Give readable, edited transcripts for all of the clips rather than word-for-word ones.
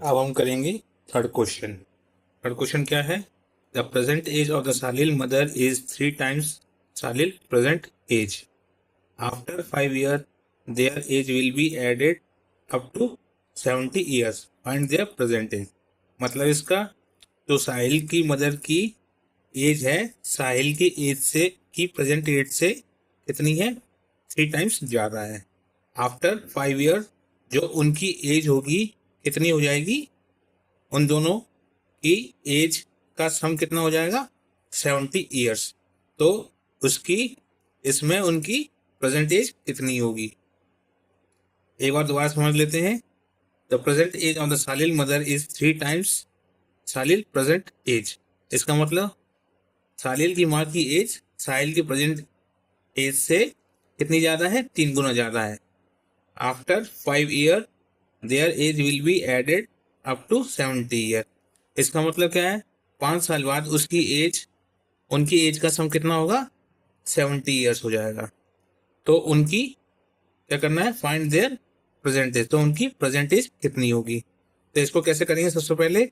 अब हम करेंगे थर्ड क्वेश्चन। थर्ड क्वेश्चन क्या है? The present age of the Salil mother is 3 times Salil present age. After 5 year their age will be added up to 70 years. Find their present age. मतलब इसका जो साहिल की mother की एज है, साहिल की एज से की प्रेजेंट एज से कितनी है? 3 टाइम्स ज़्यादा है। आफ्टर 5 ईयर जो उनकी एज होगी कितनी हो जाएगी? उन दोनों की एज का सम कितना हो जाएगा? 70 ईयर्स। तो उसकी इसमें उनकी प्रेजेंट एज कितनी होगी? एक बार दोबारा समझ लेते हैं। The present age of the Salil mother is 3 times Salil present age. इसका मतलब सालिल की माँ की एज साहिल की प्रेजेंट एज से कितनी ज़्यादा है? 3 गुना ज़्यादा है। After 5 year their age will be added up to 70 year. इसका मतलब क्या है? 5 साल बाद उसकी एज, उनकी एज का सम कितना होगा? 70 ईयर्स हो जाएगा। तो उनकी क्या करना है? Find their present age. तो उनकी प्रेजेंट एज कितनी होगी? तो इसको कैसे करेंगे? सबसे पहले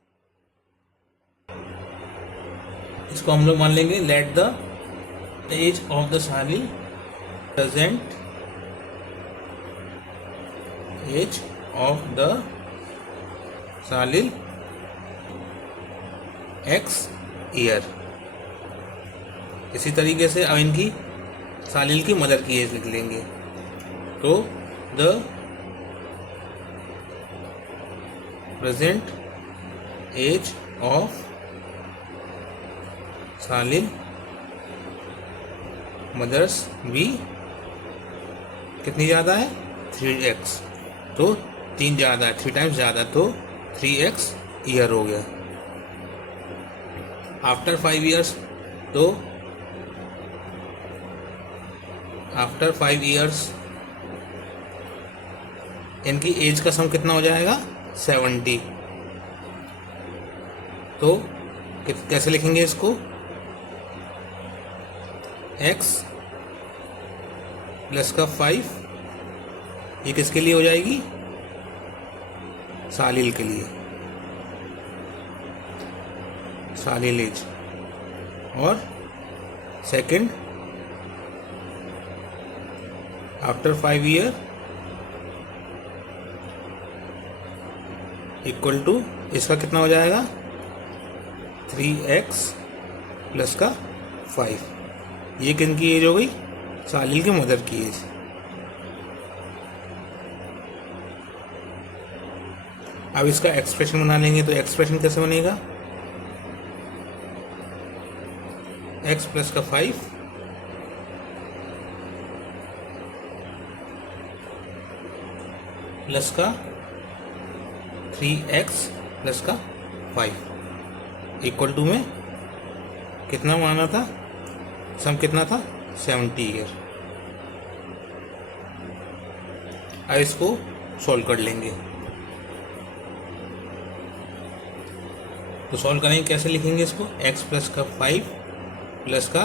इसको हम लोग मान लेंगे let the age of the Salil present age of the Salil X year. इसी तरीके से अब इनकी सालिल की मदर की एज लिख लेंगे। तो the present age of Salil mother's भी कितनी ज़्यादा है? 3x। तो 3 ज़्यादा है, 3 टाइम्स ज़्यादा, तो 3x ईयर हो गया। आफ्टर 5 ईयर्स, तो आफ्टर 5 ईयर्स इनकी एज का सम कितना हो जाएगा? 70। तो कैसे लिखेंगे इसको? x प्लस का 5, ये किसके लिए हो जाएगी? सालिल के लिए, सालिल एज। और second after 5 year equal to इसका कितना हो जाएगा? 3x प्लस का 5। ये किन की एज हो गई? सालिल के मदर की एज। अब इसका एक्सप्रेशन बना लेंगे। तो एक्सप्रेशन कैसे बनेगा? x प्लस का 5 प्लस का 3x प्लस का 5 इक्वल टू में कितना माना था? सम कितना था? 70 ईयर। अब इसको सॉल्व कर लेंगे। तो सॉल्व करेंगे, कैसे लिखेंगे इसको? x प्लस का 5 प्लस का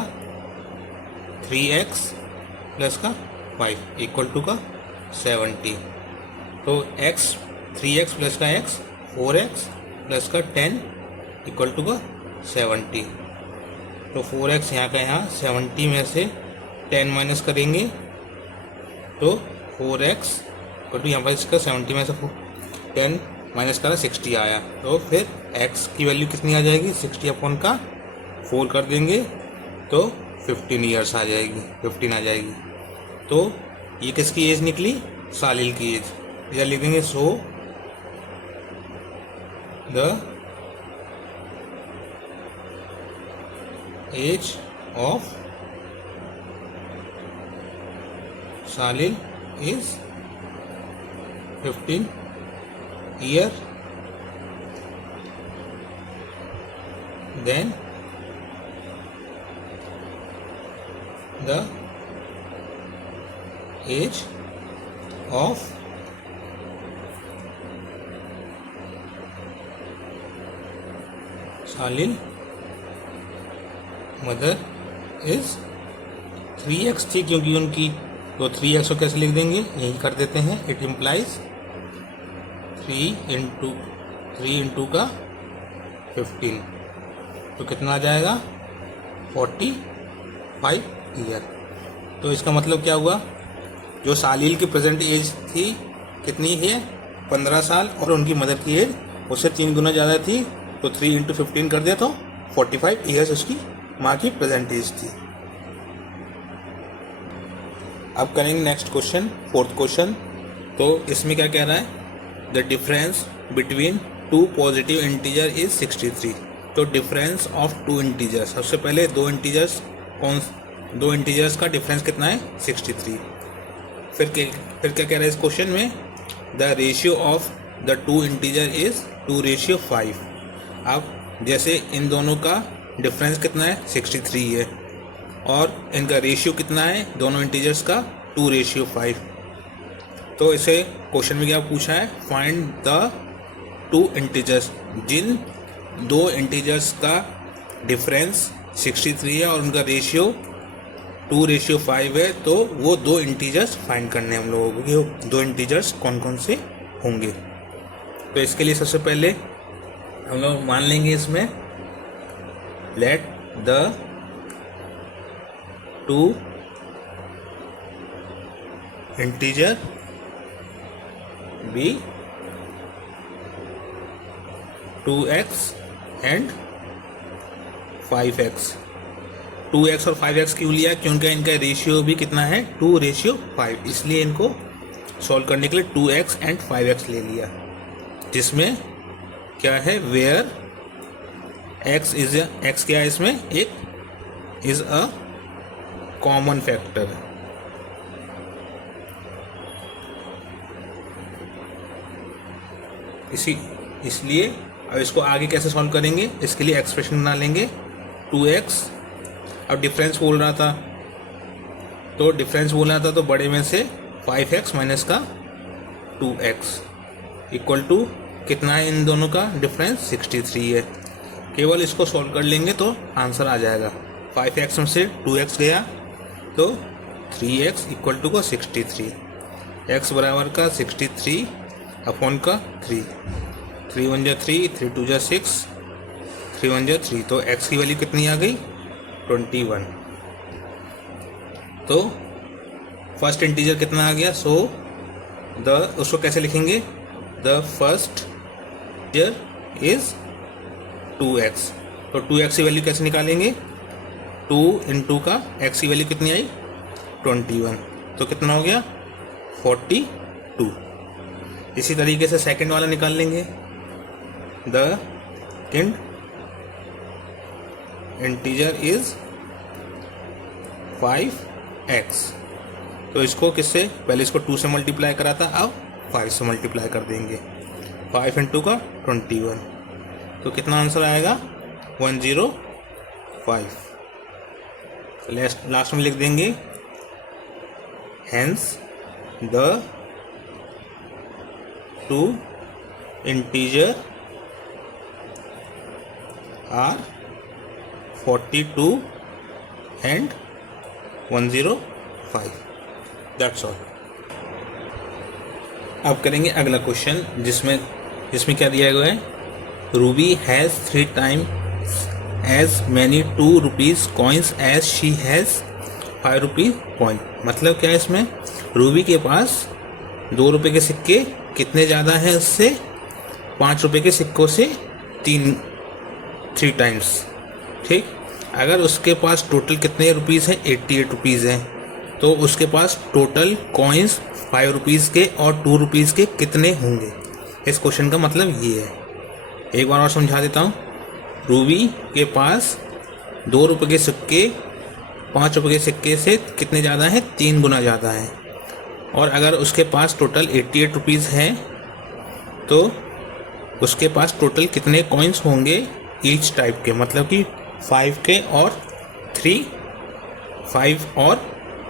3x प्लस का 5 इक्वल टू का 70। तो x 3x प्लस का x 4x प्लस का 10 इक्वल टू का 70। तो 4x यहाँ का यहाँ, 70 में से 10 माइनस करेंगे तो 4x इक्वल टू यहाँ पर इसका 70 में से 10 माइनस करा 60 आया। तो फिर x की वैल्यू कितनी आ जाएगी? 60 अपॉन का 4 कर देंगे तो 15 ईयर्स आ जाएगी, 15 आ जाएगी। तो ये किसकी एज निकली? सालिल की एज। इधर लिख देंगे so the age of Salil is 15 year then the age of Salil mother is 3x थी, क्योंकि उनकी तो 3x को कैसे लिख देंगे? यही कर देते हैं। इट इम्प्लाइज 3 इंटू 3 इंटू का 15, तो कितना आ जाएगा 45 ईयर। तो इसका मतलब क्या हुआ, जो सालील की प्रेजेंट एज थी कितनी है 15 साल, और उनकी मदर की एज उससे 3 गुना ज़्यादा थी, तो 3 इंटू 15 कर दिया तो 45 ईयर्स उसकी माँ की प्रेजेंट एज थी। अब करेंगे नेक्स्ट क्वेश्चन, फोर्थ क्वेश्चन। तो इसमें क्या कह रहा है, the difference between two positive integer is 63। तो डिफरेंस ऑफ टू इंटीजर्स, सबसे पहले दो इंटीजर्स का डिफरेंस कितना है 63। फिर क्या कह रहा है इस क्वेश्चन में, the ratio of the two integer is 2:5। अब जैसे इन दोनों का डिफरेंस कितना है 63 है, और इनका रेशियो कितना है दोनों इंटीजर्स का 2:5। तो इसे क्वेश्चन में क्या पूछा है, फाइंड द टू इंटीजर्स, जिन दो इंटीजर्स का डिफरेंस 63 है और उनका रेशियो 2:5 है, तो वो दो इंटीजर्स फाइंड करने हैं हम लोगों को, कि दो इंटीजर्स कौन कौन से होंगे। तो इसके लिए सबसे पहले हम लोग मान लेंगे इसमें, let the two integer be 2x and 5x। 2x और 5x क्यों लिया, क्योंकि इनका रेशियो भी कितना है 2:5, इसलिए इनको सॉल्व करने के लिए 2x एंड 5x ले लिया, जिसमें क्या है वेयर x क्या है इसमें, एक इज अ कॉमन फैक्टर। इसलिए अब इसको आगे कैसे सॉल्व करेंगे, इसके लिए एक्सप्रेशन बना लेंगे 2x। अब डिफरेंस बोल रहा था, तो बड़े में से 5x माइनस का 2x इक्वल टू कितना है, इन दोनों का डिफरेंस 63 है। केवल इसको सॉल्व कर लेंगे तो आंसर आ जाएगा। 5x में से 2x गया तो 3x इक्वल टू का 63, x बराबर का 63 अपॉन का 3, 3 1 जा 3, 3 2 जा 6, 3 1 जा 3, तो x की वैल्यू कितनी आ गई 21। तो फर्स्ट इंटीजर कितना आ गया, सो उसको कैसे लिखेंगे, the first integer is 2x। तो 2x की वैल्यू कैसे निकालेंगे, 2 इंटू का x की वैल्यू कितनी आई 21, तो कितना हो गया 42। इसी तरीके से सेकंड वाला निकाल लेंगे, the second integer is 5x। तो इसको किससे, पहले इसको 2 से मल्टीप्लाई करा था, अब 5 से मल्टीप्लाई कर देंगे, 5 इंटू का 21, तो कितना आंसर आएगा 105। लास्ट में लिख देंगे, hence the two integer are 42 and 105। That's all. अब करेंगे अगला क्वेश्चन, जिसमें क्या दिया गया है, Ruby has 3 times as many 2 rupees coins as she has 5 rupee coin। मतलब क्या है इसमें, रूबी के पास 2 रुपये के सिक्के कितने ज़्यादा हैं उससे, 5 रुपये के सिक्कों से 3 टाइम्स। ठीक, अगर उसके पास टोटल कितने रुपीज़ हैं 88 रुपीज़ हैं, तो उसके पास टोटल कॉइन्स 5 रुपीज़ के और 2 रुपीज़ के कितने होंगे। इस क्वेश्चन का मतलब ये है, एक बार और समझा देता हूँ। रूबी के पास 2 रुपये के सिक्के 5 रुपये के सिक्के से कितने ज़्यादा हैं, 3 गुना ज़्यादा हैं, और अगर उसके पास टोटल 88 रुपीज़ हैं, तो उसके पास टोटल कितने कॉइन्स होंगे ईच टाइप के, मतलब कि 5 के और 3, 5 और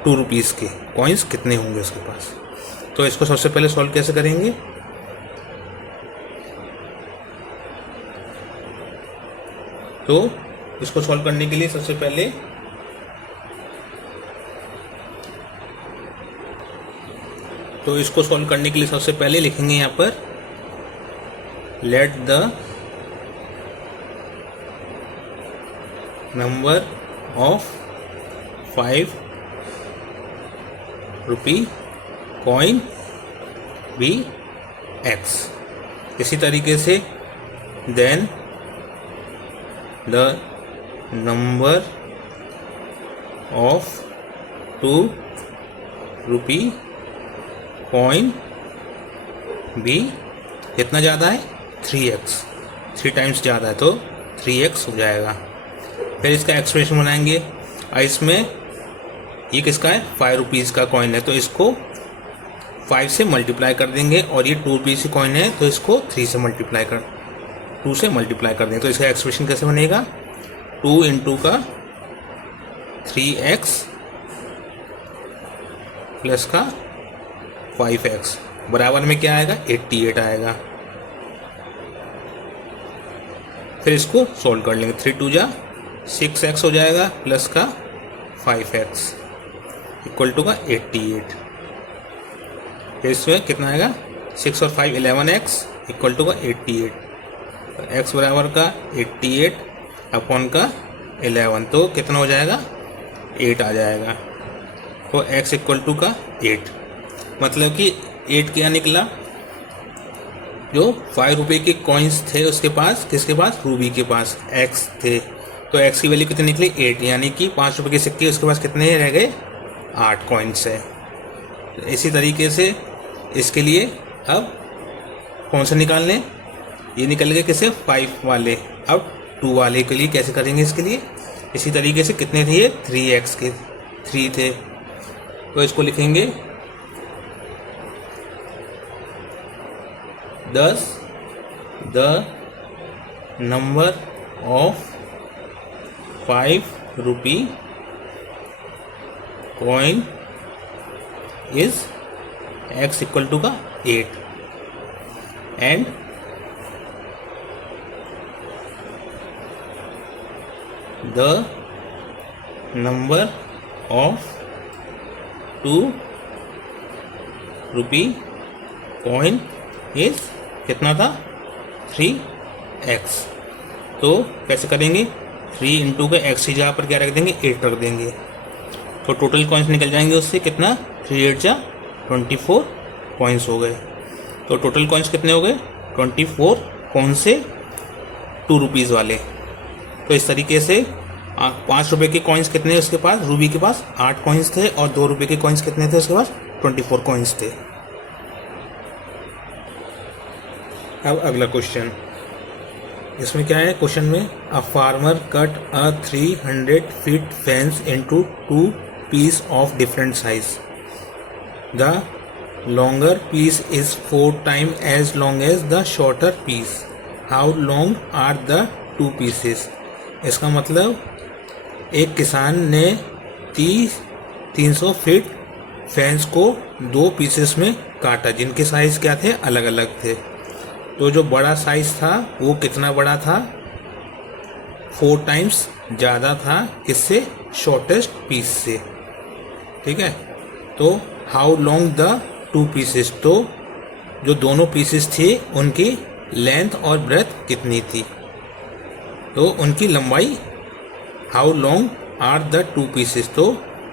2 रुपीज़ के कॉइन्स कितने होंगे उसके पास। तो इसको सबसे पहले सॉल्व कैसे करेंगे, तो इसको सॉल्व करने के लिए सबसे पहले लिखेंगे यहाँ पर let the number of 5 rupee coin be x। इसी तरीके से then the number of 2 rupee coin be कितना ज़्यादा है 3x, 3 टाइम्स ज़्यादा है तो 3x हो जाएगा। फिर इसका एक्सप्रेशन बनाएंगे। और इसमें ये किसका है 5 रुपीज़ का कॉइन है तो इसको 5 से मल्टीप्लाई कर देंगे, और ये 2 रुपीज़ की कॉइन है तो इसको 2 से मल्टीप्लाई कर देंगे। तो इसका एक्सप्रेशन कैसे बनेगा 2 इंटू का 3x प्लस का 5x बराबर में क्या आएगा 88 आएगा। फिर इसको सोल्व कर लेंगे। 3 2 जा 6x हो जाएगा प्लस का 5x इक्वल टू का 88। फिर इसमें कितना आएगा 6 और 5 11x इक्वल टू का 88। तो x बराबर का 88 अपॉन का 11 तो कितना हो जाएगा 8 आ जाएगा। तो x इक्वल टू का 8, मतलब कि 8 क्या निकला, जो 5 रुपये के कॉइन्स थे उसके पास, किसके पास रूबी के पास x थे, तो x की वैल्यू कितनी निकली 8, यानी कि 5 रुपये के सिक्के उसके पास कितने रह गए 8 कॉइन्स है। तो इसी तरीके से इसके लिए अब कौन सा निकाल लें, ये निकल गए किसे 5 वाले। अब 2 वाले के लिए कैसे करेंगे, इसके लिए इसी तरीके से कितने थे ये 3x के 3 थे, तो इसको लिखेंगे 10 the number of 5 rupee coin is x equal to का 8 and the number of 2 rupee coin is कितना था 3x। तो कैसे करेंगे 3 इंटू का x की जगह पर क्या रख देंगे 8 रख देंगे, तो टोटल कॉइन्स निकल जाएंगे उससे कितना 3 8 जा 24 कॉइन्स हो गए। तो टोटल कॉइन्स कितने हो गए 24, कौन से 2 रुपीज़ वाले। तो इस तरीके से 5 रुपये के कॉइन्स कितने उसके पास, रूबी के पास 8 कॉइन्स थे, और 2 रुपये के कॉइन्स कितने थे उसके पास 24 कॉइन्स थे। अब अगला क्वेश्चन, इसमें क्या है क्वेश्चन में, a farmer cut a 300 feet fence into 2 piece of different size. The longer piece is 4 times as long as the shorter piece. How long are the 2 pieces? इसका मतलब एक किसान ने 300 फीट फेंस को 2 पीसेस में काटा, जिनके साइज क्या थे अलग अलग थे। तो जो बड़ा साइज था वो कितना बड़ा था 4 times ज़्यादा था किससे शॉर्टेस्ट पीस से, ठीक है। तो हाउ लॉन्ग द 2 पीसेस, तो जो दोनों पीसेस थे उनकी लेंथ और ब्रेथ कितनी थी, तो उनकी लंबाई how long are the 2 pieces, तो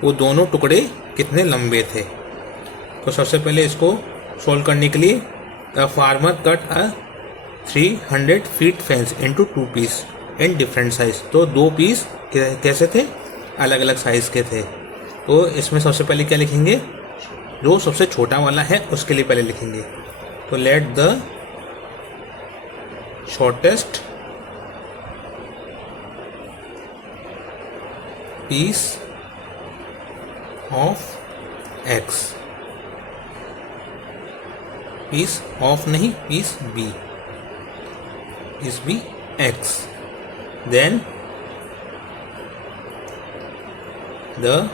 वो दोनों टुकड़े कितने लंबे थे। तो सबसे पहले इसको सॉल्व करने के लिए the farmer cut a 300 feet fence into 2 piece in different size. तो 2 पीस कैसे थे अलग अलग साइज के थे। तो इसमें सबसे पहले क्या लिखेंगे, जो सबसे छोटा वाला है उसके लिए पहले लिखेंगे। तो let the shortest piece of x, piece of नहीं piece b, piece b x, then the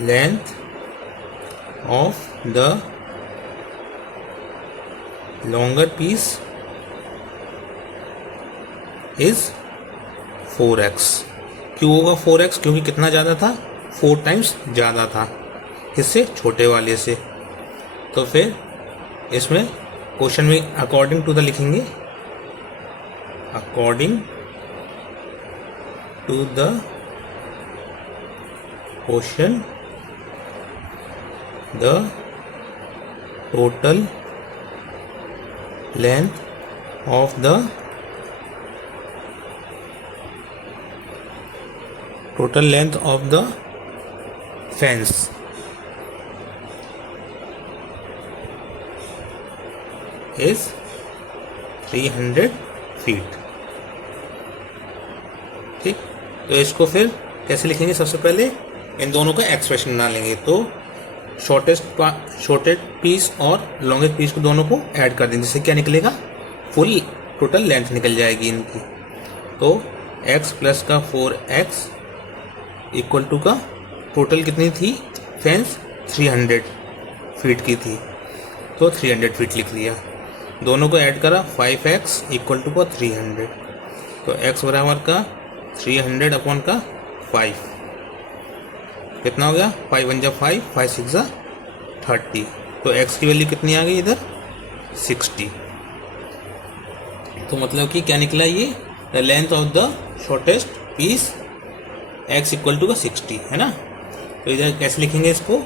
length of the longer piece is 4x। क्यों होगा 4x, क्योंकि कितना ज़्यादा था 4 times ज़्यादा था किससे छोटे वाले से। तो फिर इसमें क्वेश्चन में अकॉर्डिंग टू द लिखेंगे, according to the question the total length of the fence is 300 feet. ठीक, तो इसको फिर कैसे लिखेंगे? सबसे पहले इन दोनों का एक्सप्रेशन बना लेंगे। तो शॉर्टेस्ट पीस और लॉन्गेस्ट पीस को दोनों को ऐड कर देंगे, जिससे क्या निकलेगा? फुल टोटल लेंथ निकल जाएगी इनकी। तो x प्लस का 4x इक्वल टू का टोटल कितनी थी? फेंस 300 फीट की थी, तो 300 फीट लिख लिया। दोनों को ऐड करा, 5x इक्वल टू का 300, तो x बराबर का 300 अपॉन का 5 कितना हो गया? 5 1 जा 5, 5 6 जा 30, तो x की वैल्यू कितनी आ गई इधर? 60। तो मतलब कि क्या निकला ये? The length of the shortest piece x equal to का 60 है ना। तो इधर कैसे लिखेंगे इसको?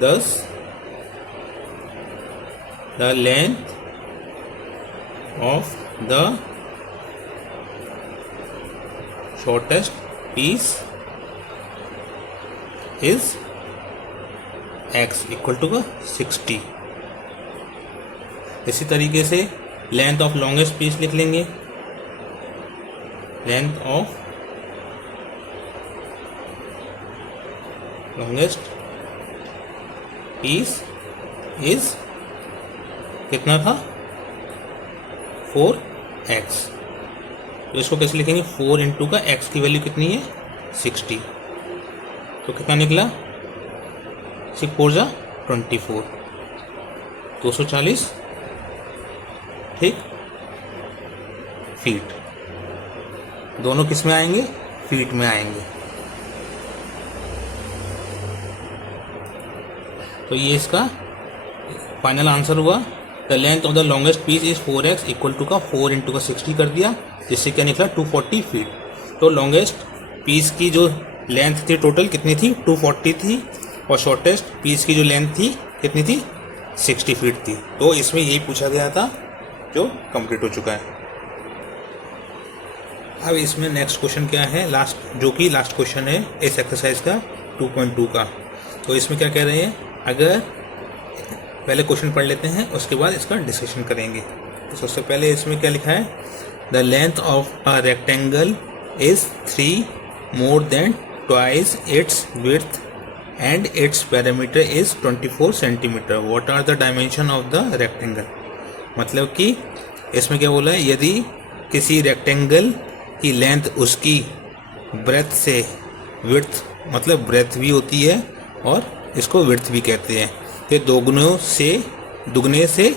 10 the length of the shortest piece is x equal to का 60। इसी तरीके से लेंथ ऑफ लॉन्गेस्ट पीस लिख लेंगे, length of longest piece is कितना था? 4x। तो इसको कैसे लिखेंगे? 4 इंटू का x की वैल्यू कितनी है? 60, तो कितना निकला? 6 4 जा 24, 240 ठीक फीट। दोनों किस में आएंगे? फीट में आएंगे। तो ये इसका फाइनल आंसर हुआ। The length of the longest piece is 4x equal to का 4 इंटू का 60 कर दिया, जिससे क्या निकला? 240 फीट। तो लॉन्गेस्ट पीस की जो लेंथ थी टोटल कितनी थी? 240 थी, और शॉर्टेस्ट पीस की जो लेंथ थी कितनी थी? 60 फीट थी। तो इसमें यही पूछा गया था जो कंप्लीट हो चुका है। अब इसमें नेक्स्ट क्वेश्चन क्या है? जो कि लास्ट क्वेश्चन है इस एक्सरसाइज का 2.2 का। तो इसमें क्या कह रहे हैं? अगर पहले क्वेश्चन पढ़ लेते हैं, उसके बाद इसका डिस्कशन करेंगे। तो सबसे पहले इसमें क्या लिखा है? The length of a rectangle is 3 more than twice its width and its perimeter is 24 centimetre. What are the dimension of the rectangle? मतलब कि इसमें क्या बोला है? यदि किसी रेक्टेंगल की लेंथ उसकी ब्रेथ से, विड्थ मतलब ब्रेथ भी होती है और इसको विड्थ भी कहते हैं, ये दुगने से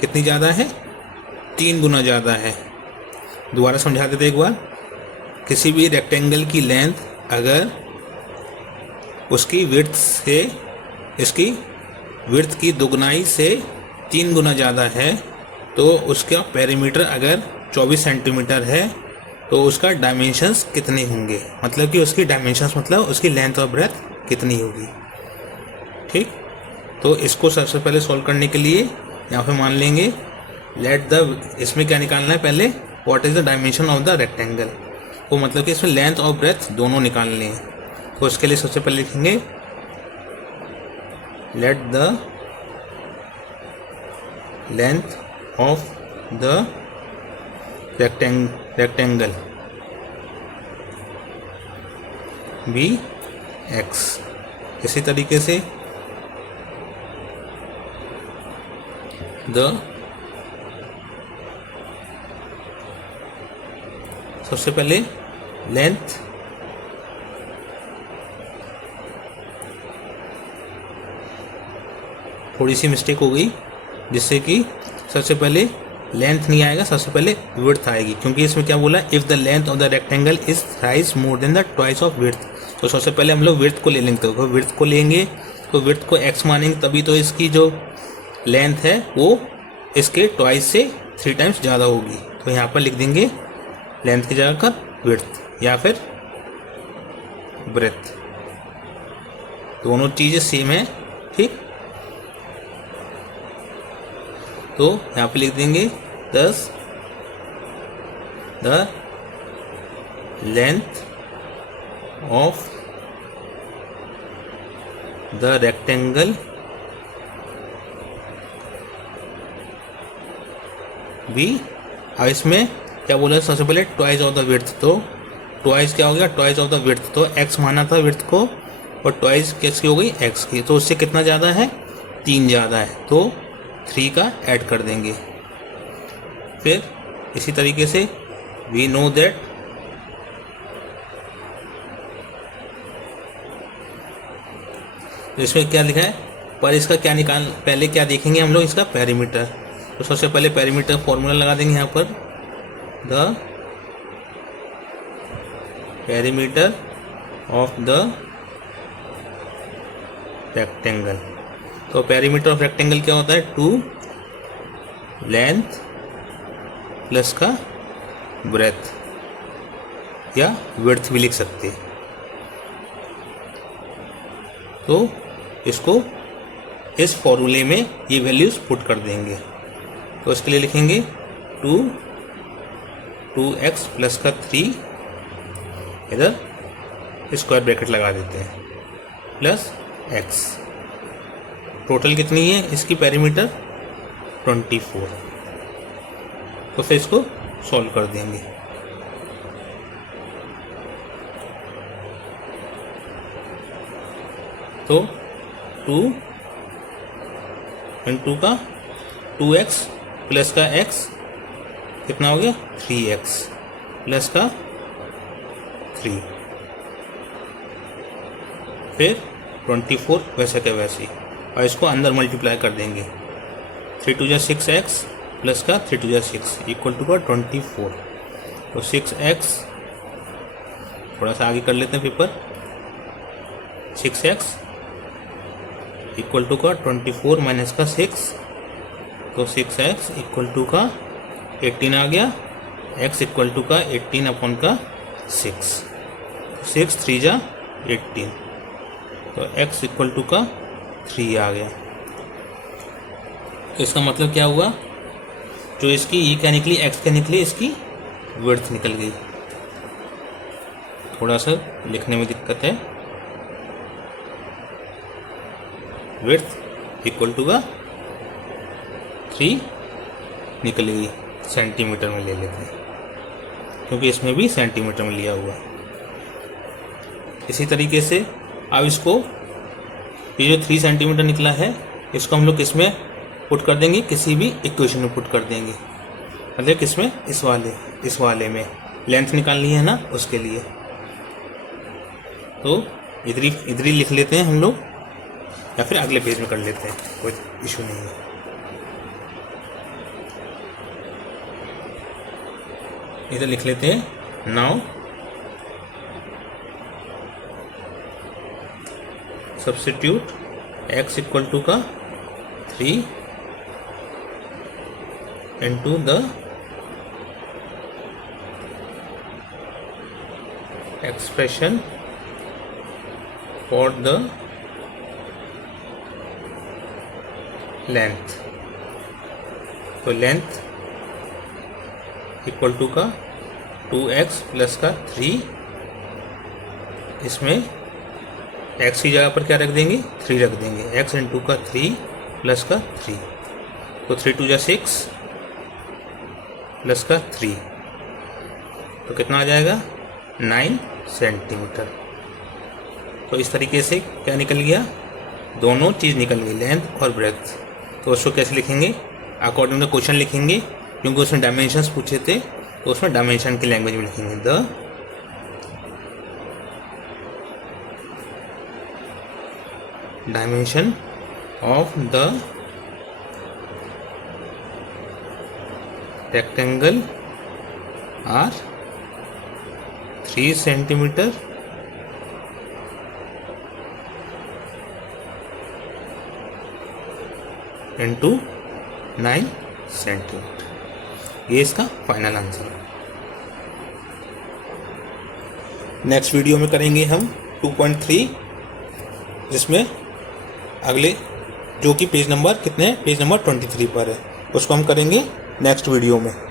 कितनी ज़्यादा है? 3 गुना ज़्यादा है। दोबारा समझा देते एक बार। किसी भी रेक्टेंगल की लेंथ अगर उसकी विड्थ से, इसकी विड्थ की दुगनाई से 3 गुना ज़्यादा है, तो उसका पेरीमीटर अगर 24 सेंटीमीटर है, तो उसका डायमेंशंस कितने होंगे? मतलब कि उसकी डायमेंशंस मतलब उसकी लेंथ और ब्रेथ कितनी होगी। ठीक, तो इसको सबसे पहले सॉल्व करने के लिए यहाँ पे मान लेंगे इसमें क्या निकालना है? पहले what is the dimension of the rectangle, तो मतलब कि इसमें लेंथ और ब्रेथ दोनों निकालने हैं। तो इसके लिए सबसे पहले लिखेंगे let the length of the rectangle be x। इसी तरीके से सबसे पहले लेंथ थोड़ी सी मिस्टेक हो गई, जिससे कि सबसे पहले लेंथ नहीं आएगा, सबसे पहले विड्थ आएगी, क्योंकि इसमें क्या बोला? If the length of the rectangle is thrice more than the twice of width. तो सबसे पहले हम लोग विड्थ को ले लेंगे। तो विड्थ को लेंगे तो विड्थ को x मानेंगे तभी तो इसकी जो लेंथ है वो इसके ट्वाइस से 3 टाइम्स ज़्यादा होगी। तो यहाँ पर लिख देंगे लेंथ की जगह कर विड्थ या फिर ब्रेथ, दोनों चीज़ें सेम है, ठीक। तो यहाँ पे लिख देंगे दस the length of the rectangle be. अब इसमें क्या बोला सबसे पहले ट्वाइस ऑफ द विड्थ, तो ट्वाइस क्या हो गया, ट्वाइस ऑफ द विड्थ, तो x माना था विड्थ को और ट्वाइस किसकी हो गई x की, तो उससे कितना ज़्यादा है 3 ज़्यादा है, तो 3 का ऐड कर देंगे। फिर इसी तरीके से वी नो दैट इसमें क्या लिखा है, पर इसका क्या निकाल, पहले क्या देखेंगे हम लोग, इसका पेरीमीटर। तो सबसे पहले पेरीमीटर फॉर्मूला लगा देंगे यहाँ पर, the perimeter of the rectangle. तो पेरीमीटर ऑफ रेक्टेंगल क्या होता है, 2 लेंथ प्लस का ब्रेथ या विड्थ भी लिख सकते हैं। तो इसको इस फॉर्मूले में ये वैल्यूज पुट कर देंगे। तो इसके लिए लिखेंगे 2x प्लस का 3, इधर स्क्वायर ब्रैकेट लगा देते हैं, प्लस x। टोटल कितनी है इसकी पेरीमीटर 24। तो फिर इसको सॉल्व कर देंगे। तो 2 इंटू का 2x प्लस का x कितना हो गया 3x प्लस का 3, फिर 24 वैसे के वैसे, और इसको अंदर मल्टीप्लाई कर देंगे। 3 2 6x प्लस का 3 2 6 इक्वल टू का 24। तो 6x थोड़ा सा आगे कर लेते हैं पेपर, 6x इक्वल टू का 24 माइनस का 6, तो 6x इक्वल टू का 18 आ गया, x इक्वल टू का 18 अपॉन का 6, 6 3 जा 18, तो x इक्वल टू का 3 आ गया। तो इसका मतलब क्या हुआ, जो इसकी ये क्या निकली, x क्या निकली, इसकी विड्थ निकल गई। थोड़ा सा लिखने में दिक्कत है, विड्थ इक्वल टू का 3 निकलेगी, सेंटीमीटर में ले लेते हैं क्योंकि इसमें भी सेंटीमीटर में लिया हुआ है। इसी तरीके से अब इसको ये जो 3 सेंटीमीटर निकला है इसको हम लोग किसमें पुट कर देंगे, किसी भी इक्वेशन में पुट कर देंगे, मतलब किसमें, इस वाले में लेंथ निकालनी है ना उसके लिए। तो इधर ही लिख लेते हैं हम लोग, या फिर अगले पेज में कर लेते हैं, कोई इशू नहीं है। इधर लिख लेते हैं, now substitute x equal to का 3 into the expression for the length. तो लेंथ इक्वल टू का 2x प्लस का 3, इसमें x की जगह पर क्या रख देंगे, 3 रख देंगे, x इंटू का 3 प्लस का 3, तो 3 2 6 प्लस का 3, तो कितना आ जाएगा 9 सेंटीमीटर। तो इस तरीके से क्या निकल गया, दोनों चीज़ निकल गई, लेंथ और ब्रेथ। तो उसको कैसे लिखेंगे, अकॉर्डिंग टू क्वेश्चन लिखेंगे, क्योंकि उसमें डायमेंशंस पूछे थे, तो उसमें डायमेंशन की लैंग्वेज में लिखेंगे, the dimension of the rectangle are 3 centimetre into 9 centimetre. ये इसका फाइनल आंसर है। नेक्स्ट वीडियो में करेंगे हम 2.3, जिसमें अगले जो कि पेज नंबर कितने, पेज नंबर 23 पर है, उसको हम करेंगे नेक्स्ट वीडियो में।